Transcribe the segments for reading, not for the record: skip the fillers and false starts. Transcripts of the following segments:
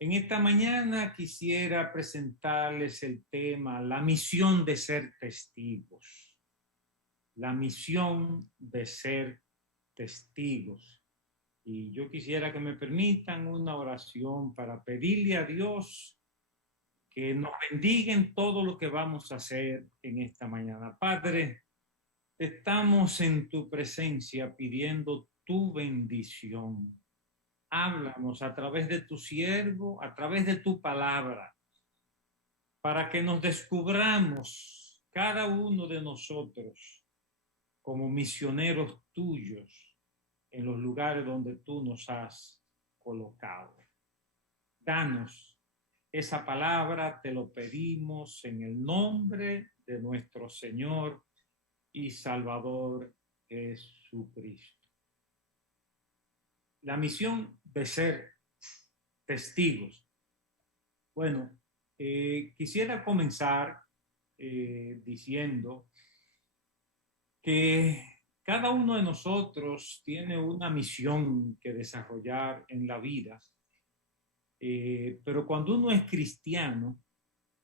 En esta mañana quisiera presentarles el tema, la misión de ser testigos. La misión de ser testigos. Y yo quisiera que me permitan una oración para pedirle a Dios que nos bendiga en todo lo que vamos a hacer en esta mañana. Padre, estamos en tu presencia pidiendo tu bendición. Háblanos a través de tu siervo, a través de tu palabra, para que nos descubramos cada uno de nosotros como misioneros tuyos en los lugares donde tú nos has colocado. Danos esa palabra, te lo pedimos en el nombre de nuestro Señor y Salvador Jesucristo. La misión de ser testigos. Bueno, quisiera comenzar diciendo que cada uno de nosotros tiene una misión que desarrollar en la vida, pero cuando uno es cristiano,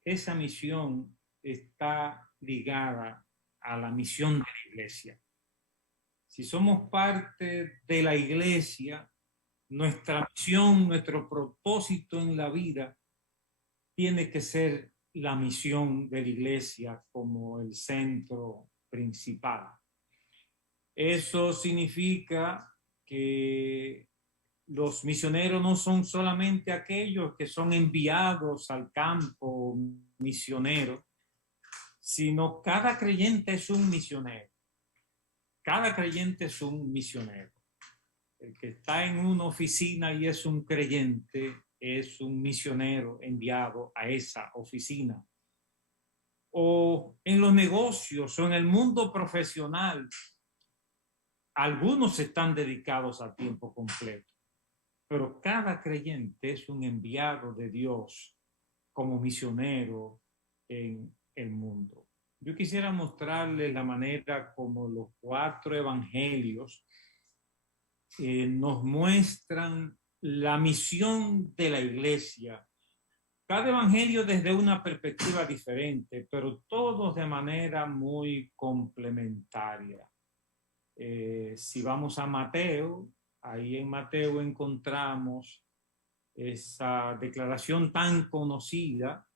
esa misión está ligada a la misión de la iglesia. Si somos parte de la iglesia, nuestra misión, nuestro propósito en la vida tiene que ser la misión de la iglesia como el centro principal. Eso significa que los misioneros no son solamente aquellos que son enviados al campo misionero, sino cada creyente es un misionero. Cada creyente es un misionero. El que está en una oficina y es un creyente es un misionero enviado a esa oficina. O en los negocios o en el mundo profesional, algunos están dedicados a tiempo completo, pero cada creyente es un enviado de Dios como misionero en el mundo. Yo quisiera mostrarles la manera como los 4 evangelios nos muestran la misión de la iglesia. Cada evangelio desde una perspectiva diferente, pero todos de manera muy complementaria. Si vamos a Mateo, ahí en Mateo encontramos esa declaración tan conocida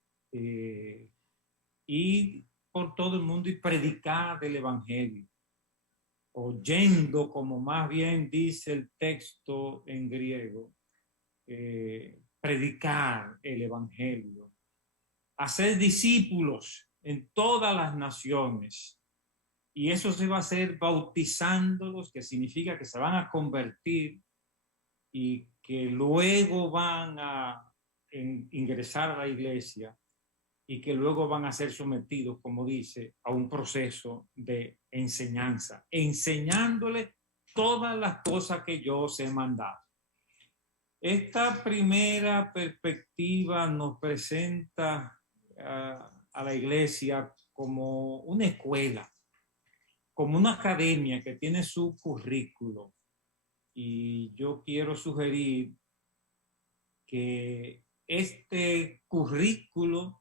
y por todo el mundo y predicar del evangelio, oyendo, como más bien dice el texto en griego, predicar el evangelio, hacer discípulos en todas las naciones. Y eso se va a hacer bautizándolos, que significa que se van a convertir y que luego van a ingresar a la iglesia y que luego van a ser sometidos, como dice, a un proceso de enseñanza, enseñándole todas las cosas que yo os he mandado. Esta primera perspectiva nos presenta a la iglesia como una escuela, como una academia que tiene su currículo. Y yo quiero sugerir que este currículo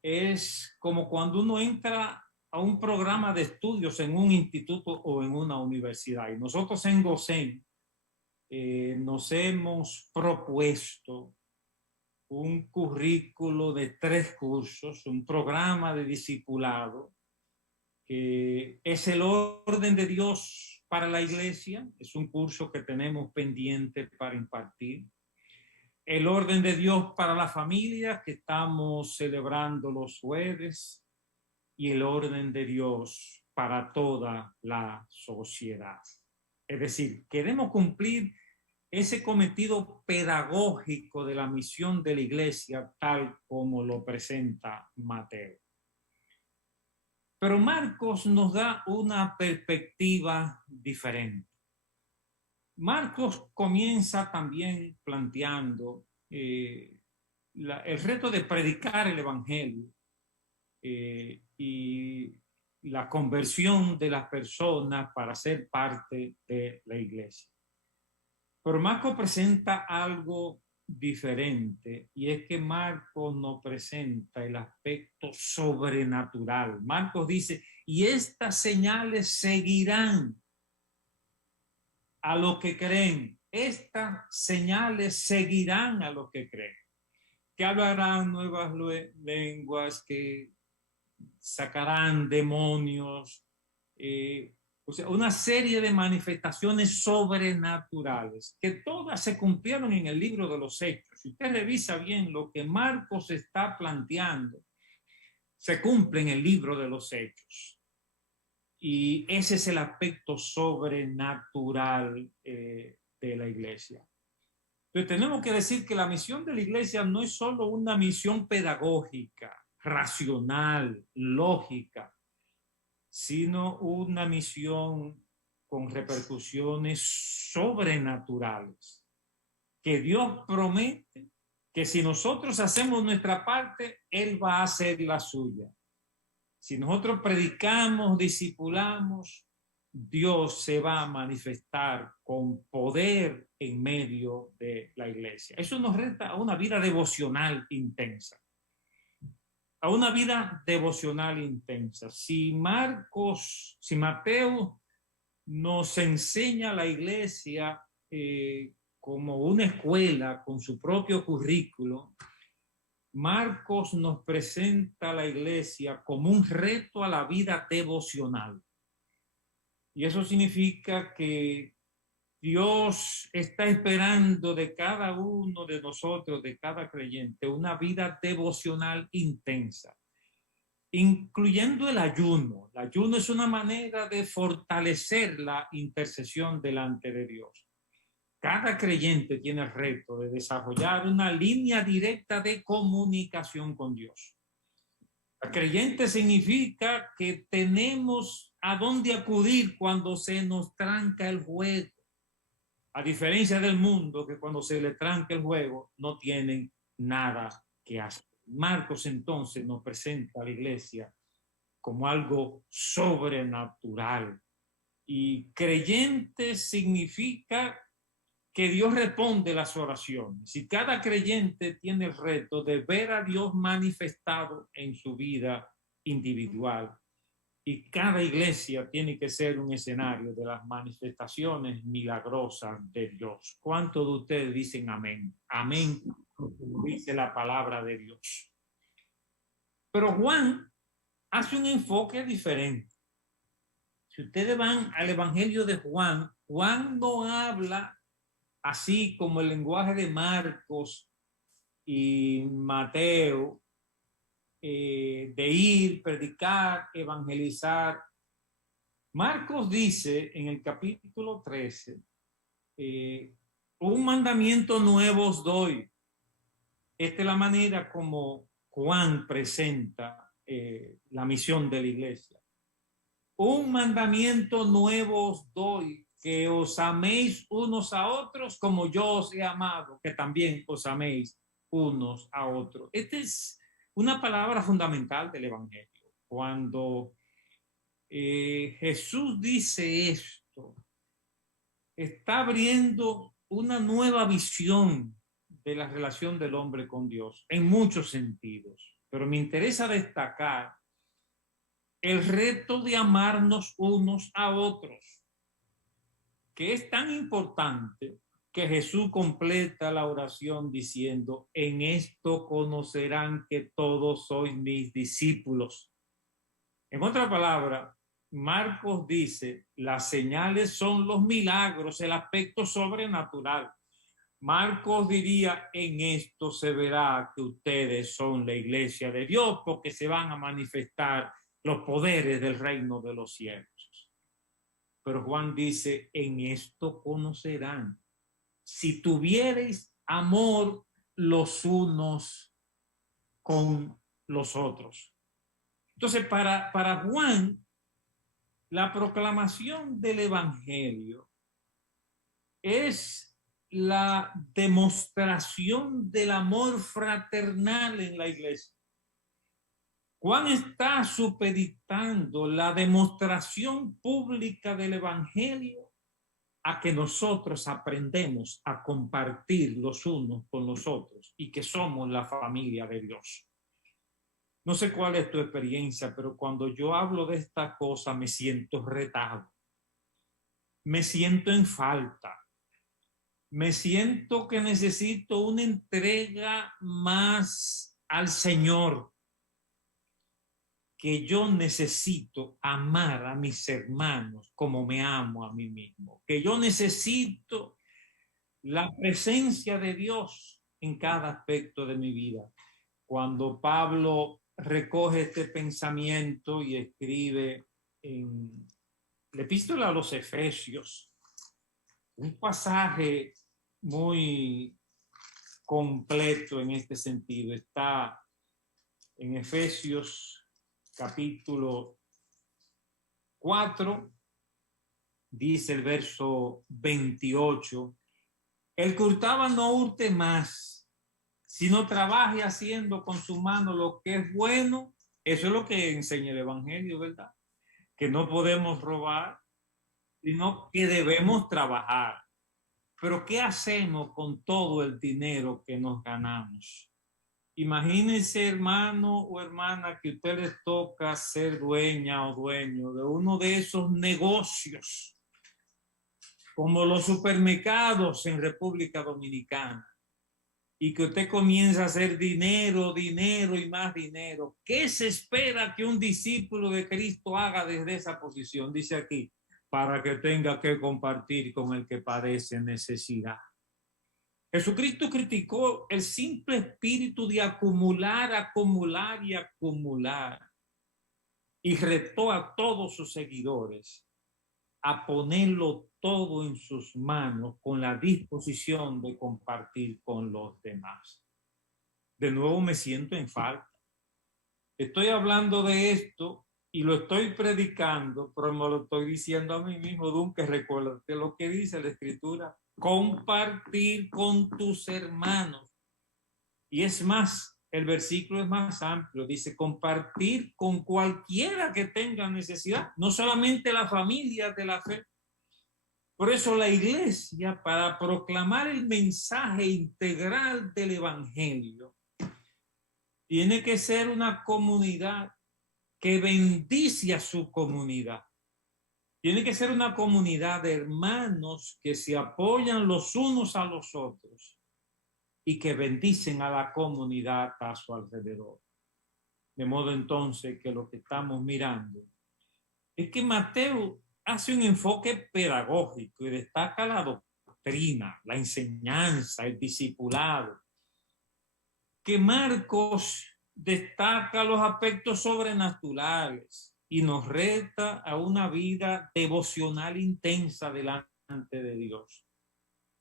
es como cuando uno entra a un programa de estudios en un instituto o en una universidad. Y nosotros en GOSEN nos hemos propuesto un currículo de 3 cursos, un programa de discipulado, que es el orden de Dios para la iglesia, es un curso que tenemos pendiente para impartir. El orden de Dios para la familia, que estamos celebrando los jueves, y el orden de Dios para toda la sociedad. Es decir, queremos cumplir ese cometido pedagógico de la misión de la iglesia tal como lo presenta Mateo. Pero Marcos nos da una perspectiva diferente. Marcos comienza también planteando el reto de predicar el evangelio y la conversión de las personas para ser parte de la iglesia. Pero Marcos presenta algo diferente, y es que Marcos nos presenta el aspecto sobrenatural. Marcos dice, y estas señales seguirán a los que creen. Estas señales seguirán a los que creen. Que hablarán nuevas lenguas, que sacarán demonios, o sea, una serie de manifestaciones sobrenaturales que todas se cumplieron en el libro de los Hechos. Si usted revisa bien lo que Marcos está planteando, se cumple en el libro de los Hechos. Y ese es el aspecto sobrenatural de la iglesia. Entonces tenemos que decir que la misión de la iglesia no es solo una misión pedagógica, racional, lógica, sino una misión con repercusiones sobrenaturales, que Dios promete que si nosotros hacemos nuestra parte, Él va a hacer la suya. Si nosotros predicamos, discipulamos, Dios se va a manifestar con poder en medio de la iglesia. Eso nos reta a una vida devocional intensa. A una vida devocional intensa. Si Mateo nos enseña a la iglesia como una escuela con su propio currículo, Marcos nos presenta a la iglesia como un reto a la vida devocional. Y eso significa que Dios está esperando de cada uno de nosotros, de cada creyente, una vida devocional intensa, incluyendo el ayuno. El ayuno es una manera de fortalecer la intercesión delante de Dios. Cada creyente tiene el reto de desarrollar una línea directa de comunicación con Dios. El creyente significa que tenemos a dónde acudir cuando se nos tranca el juego. A diferencia del mundo, que cuando se le tranca el juego no tienen nada que hacer. Marcos entonces nos presenta a la iglesia como algo sobrenatural. Y creyente significa que Dios responde las oraciones. Y cada creyente tiene el reto de ver a Dios manifestado en su vida individual. Y cada iglesia tiene que ser un escenario de las manifestaciones milagrosas de Dios. ¿Cuántos de ustedes dicen amén? Amén, dice la palabra de Dios. Pero Juan hace un enfoque diferente. Si ustedes van al Evangelio de Juan, Juan no habla así como el lenguaje de Marcos y Mateo, de ir, predicar, evangelizar. Marcos dice en el capítulo 13, un mandamiento nuevo os doy. Esta es la manera como Juan presenta la misión de la iglesia. Un mandamiento nuevo os doy, que os améis unos a otros como yo os he amado, que también os améis unos a otros. Esta es una palabra fundamental del Evangelio. Cuando Jesús dice esto, está abriendo una nueva visión de la relación del hombre con Dios en muchos sentidos. Pero me interesa destacar el reto de amarnos unos a otros, que es tan importante que Jesús completa la oración diciendo: en esto conocerán que todos sois mis discípulos. En otra palabra, Marcos dice, las señales son los milagros, el aspecto sobrenatural. Marcos diría, en esto se verá que ustedes son la iglesia de Dios, porque se van a manifestar los poderes del reino de los cielos. Pero Juan dice, en esto conocerán, si tuviereis amor los unos con los otros. Entonces, para Juan, la proclamación del Evangelio es la demostración del amor fraternal en la iglesia. Juan está supeditando la demostración pública del Evangelio a que nosotros aprendemos a compartir los unos con los otros y que somos la familia de Dios. No sé cuál es tu experiencia, pero cuando yo hablo de esta cosa me siento retado, me siento en falta, me siento que necesito una entrega más al Señor, que yo necesito amar a mis hermanos como me amo a mí mismo, que yo necesito la presencia de Dios en cada aspecto de mi vida. Cuando Pablo recoge este pensamiento y escribe en la epístola a los Efesios, un pasaje muy completo en este sentido, está en Efesios capítulo 4, dice el verso 28, el que hurtaba no hurte más, sino trabaje haciendo con su mano lo que es bueno. Eso es lo que enseña el Evangelio, ¿verdad? Que no podemos robar, sino que debemos trabajar. Pero ¿qué hacemos con todo el dinero que nos ganamos? Imagínense, hermano o hermana, que a usted les toca ser dueña o dueño de uno de esos negocios, como los supermercados en República Dominicana, y que usted comienza a hacer dinero, dinero y más dinero. ¿Qué se espera que un discípulo de Cristo haga desde esa posición? Dice aquí, para que tenga que compartir con el que padece necesidad. Jesucristo criticó el simple espíritu de acumular, acumular y acumular, y retó a todos sus seguidores a ponerlo todo en sus manos con la disposición de compartir con los demás. De nuevo me siento en falta. Estoy hablando de esto y lo estoy predicando, pero me lo estoy diciendo a mí mismo, Dunque, recuérdate lo que dice la Escritura, compartir con tus hermanos. Y es más, el versículo es más amplio, dice compartir con cualquiera que tenga necesidad, no solamente la familia de la fe. Por eso la iglesia, para proclamar el mensaje integral del evangelio, tiene que ser una comunidad que bendice a su comunidad. Tiene que ser una comunidad de hermanos que se apoyan los unos a los otros y que bendicen a la comunidad a su alrededor. De modo entonces que lo que estamos mirando es que Mateo hace un enfoque pedagógico y destaca la doctrina, la enseñanza, el discipulado. Que Marcos destaca los aspectos sobrenaturales y nos reta a una vida devocional intensa delante de Dios.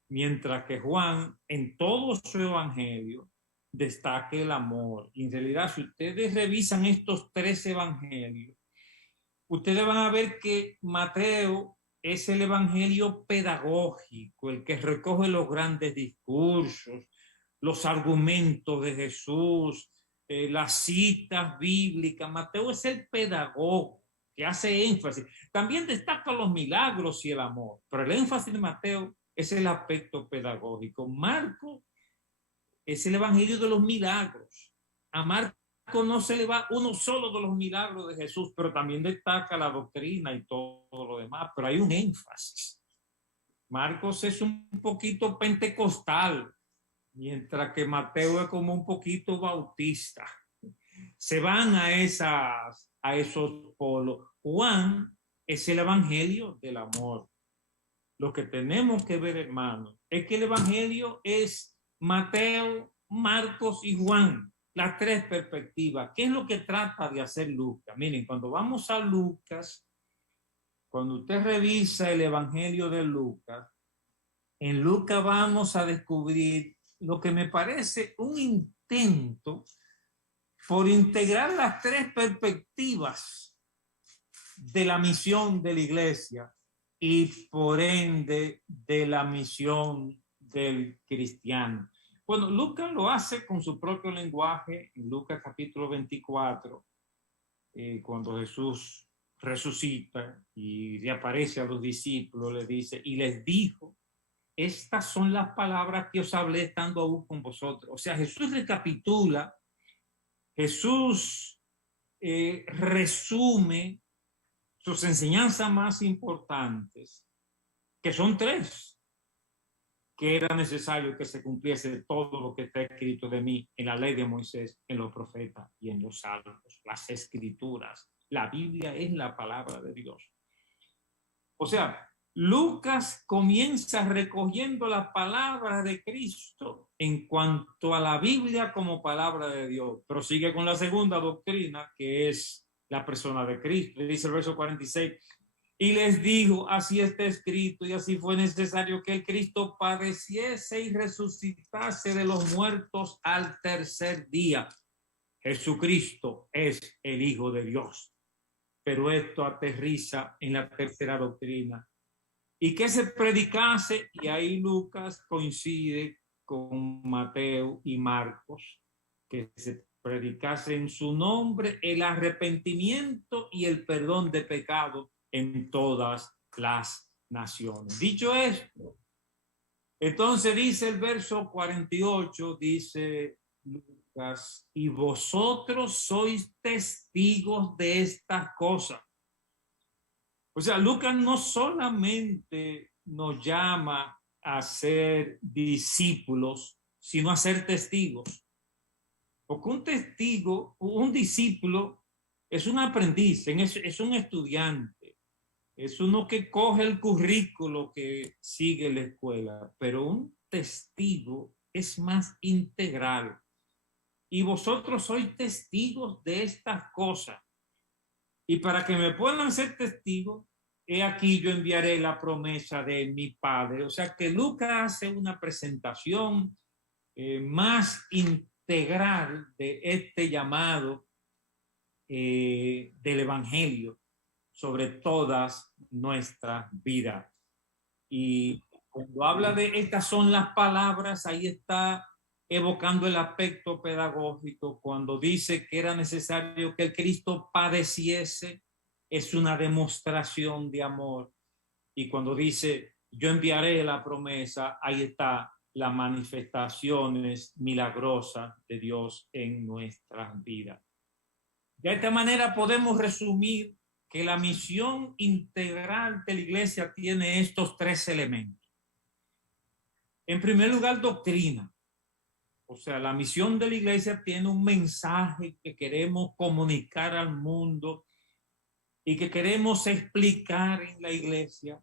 Mientras que Juan, en todo su evangelio, destaca el amor. Y en realidad, si ustedes revisan estos 3 evangelios, ustedes van a ver que Mateo es el evangelio pedagógico, el que recoge los grandes discursos, los argumentos de Jesús, las citas bíblicas. Mateo es el pedagogo que hace énfasis. También destaca los milagros y el amor, pero el énfasis de Mateo es el aspecto pedagógico. Marco es el evangelio de los milagros. A Marco no se le va uno solo de los milagros de Jesús, pero también destaca la doctrina y todo lo demás, pero hay un énfasis. Marcos es un poquito pentecostal, mientras que Mateo es como un poquito bautista. Se van a esos polos. Juan es el evangelio del amor. Lo que tenemos que ver, hermanos, es que el evangelio es Mateo, Marcos y Juan, las 3 perspectivas. ¿Qué es lo que trata de hacer Lucas? Miren, cuando vamos a Lucas, cuando usted revisa el evangelio de Lucas, en Lucas vamos a descubrir lo que me parece un intento por integrar las 3 perspectivas de la misión de la iglesia y por ende de la misión del cristiano. Bueno, Lucas lo hace con su propio lenguaje en Lucas capítulo 24, cuando Jesús resucita y reaparece a los discípulos, les dice, y les dijo, estas son las palabras que os hablé estando aún con vosotros. O sea, Jesús recapitula, Jesús resume sus enseñanzas más importantes, que son tres, que era necesario que se cumpliese todo lo que está escrito de mí en la ley de Moisés, en los profetas y en los salmos, las escrituras. La Biblia es la palabra de Dios. O sea, Lucas comienza recogiendo la palabra de Cristo en cuanto a la Biblia como palabra de Dios, pero sigue con la segunda doctrina, que es la persona de Cristo. Dice el verso 46, y les dijo, así está escrito y así fue necesario que el Cristo padeciese y resucitase de los muertos al tercer día. Jesucristo es el Hijo de Dios. Pero esto aterriza en la tercera doctrina. Y que se predicase, y ahí Lucas coincide con Mateo y Marcos, que se predicase en su nombre el arrepentimiento y el perdón de pecado en todas las naciones. Dicho esto, entonces dice el verso 48, dice Lucas, y vosotros sois testigos de estas cosas. O sea, Lucas no solamente nos llama a ser discípulos, sino a ser testigos. Porque un testigo, un discípulo, es un aprendiz, es un estudiante, es uno que coge el currículo que sigue la escuela, pero un testigo es más integral. Y vosotros sois testigos de estas cosas. Y para que me puedan ser testigos, he aquí yo enviaré la promesa de mi Padre. O sea que Lucas hace una presentación más integral de este llamado del Evangelio sobre todas nuestras vidas. Y cuando habla de estas son las palabras, ahí está evocando el aspecto pedagógico. Cuando dice que era necesario que el Cristo padeciese, es una demostración de amor. Y cuando dice yo enviaré la promesa, ahí está las manifestaciones milagrosas de Dios en nuestras vidas. De esta manera podemos resumir que la misión integral de la iglesia tiene estos tres elementos. En primer lugar, doctrina. O sea, la misión de la iglesia tiene un mensaje que queremos comunicar al mundo y que queremos explicar en la iglesia.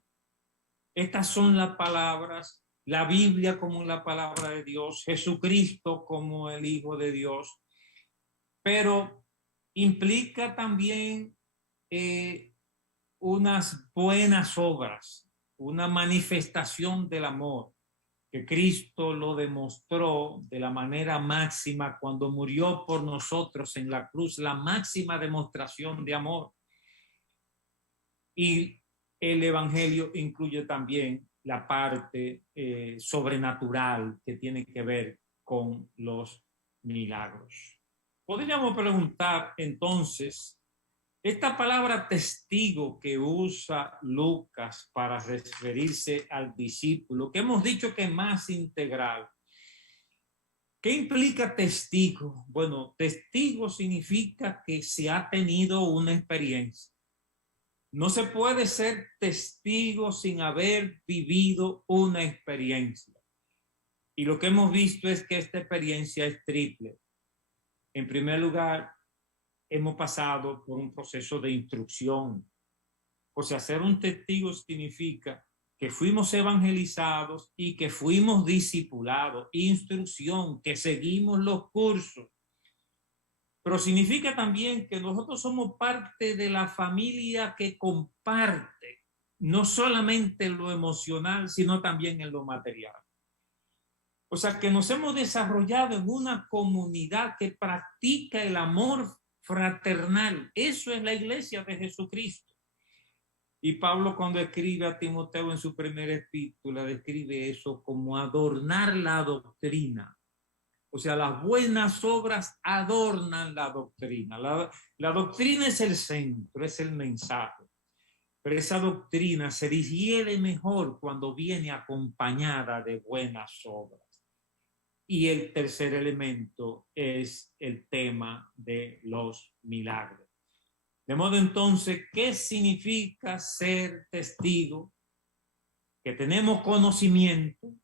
Estas son las palabras, la Biblia como la palabra de Dios, Jesucristo como el Hijo de Dios, pero implica también unas buenas obras, una manifestación del amor, que Cristo lo demostró de la manera máxima cuando murió por nosotros en la cruz, la máxima demostración de amor. Y el Evangelio incluye también la parte sobrenatural que tiene que ver con los milagros. Podríamos preguntar entonces, esta palabra testigo que usa Lucas para referirse al discípulo, que hemos dicho que es más integral, ¿qué implica testigo? Bueno, testigo significa que se ha tenido una experiencia. No se puede ser testigo sin haber vivido una experiencia. Y lo que hemos visto es que esta experiencia es triple. En primer lugar, hemos pasado por un proceso de instrucción. O sea, ser un testigo significa que fuimos evangelizados y que fuimos discipulados, instrucción, que seguimos los cursos. Pero significa también que nosotros somos parte de la familia que comparte no solamente en lo emocional, sino también en lo material. O sea, que nos hemos desarrollado en una comunidad que practica el amor fraternal. Eso es la iglesia de Jesucristo. Y Pablo, cuando escribe a Timoteo en su primera epístola, describe eso como adornar la doctrina. O sea, las buenas obras adornan la doctrina. La doctrina es el centro, es el mensaje. Pero esa doctrina se digiere mejor cuando viene acompañada de buenas obras. Y el tercer elemento es el tema de los milagros. De modo entonces, ¿qué significa ser testigo? Que tenemos conocimiento,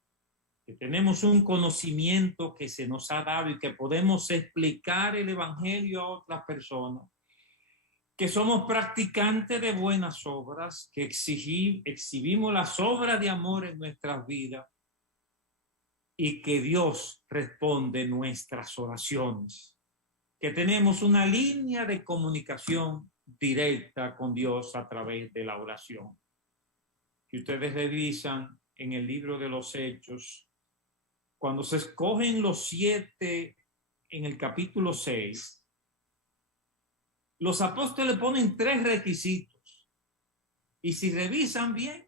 que tenemos un conocimiento que se nos ha dado y que podemos explicar el evangelio a otras personas, que somos practicantes de buenas obras, que exhibimos las obras de amor en nuestras vidas y que Dios responde nuestras oraciones, que tenemos una línea de comunicación directa con Dios a través de la oración. Si ustedes revisan en el libro de los Hechos, cuando se escogen los 7 en el capítulo 6, los apóstoles ponen 3 requisitos. Y si revisan bien,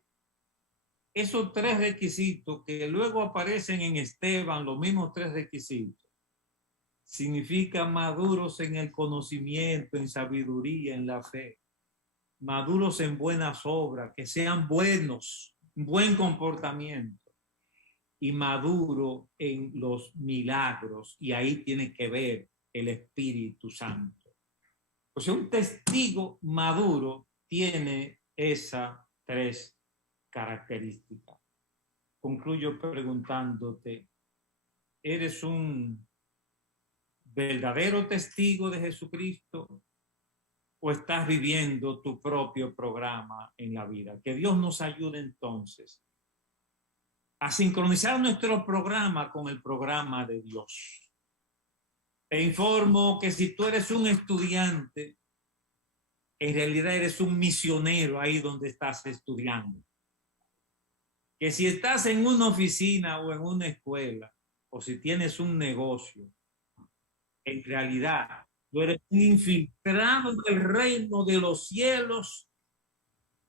esos 3 requisitos que luego aparecen en Esteban, los mismos 3 requisitos, significan maduros en el conocimiento, en sabiduría, en la fe, maduros en buenas obras, que sean buenos, buen comportamiento y maduro en los milagros. Y ahí tiene que ver el Espíritu Santo. O sea, un testigo maduro tiene esas 3 características. Concluyo preguntándote, ¿eres un verdadero testigo de Jesucristo o estás viviendo tu propio programa en la vida? Que Dios nos ayude entonces a sincronizar nuestro programa con el programa de Dios. Te informo que si tú eres un estudiante, en realidad eres un misionero ahí donde estás estudiando. Que si estás en una oficina o en una escuela, o si tienes un negocio, en realidad tú eres un infiltrado del reino de los cielos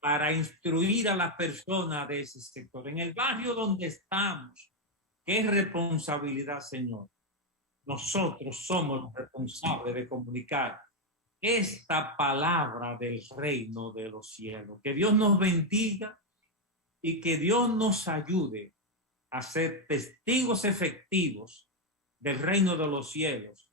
para instruir a las personas de ese sector. En el barrio donde estamos, ¿qué es responsabilidad, Señor? Nosotros somos los responsables de comunicar esta palabra del reino de los cielos. Que Dios nos bendiga y que Dios nos ayude a ser testigos efectivos del reino de los cielos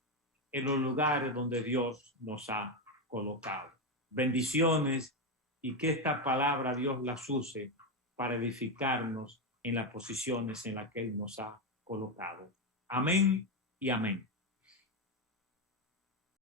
en los lugares donde Dios nos ha colocado. Bendiciones y que esta palabra Dios las use para edificarnos en las posiciones en las que Él nos ha colocado. Amén y amén.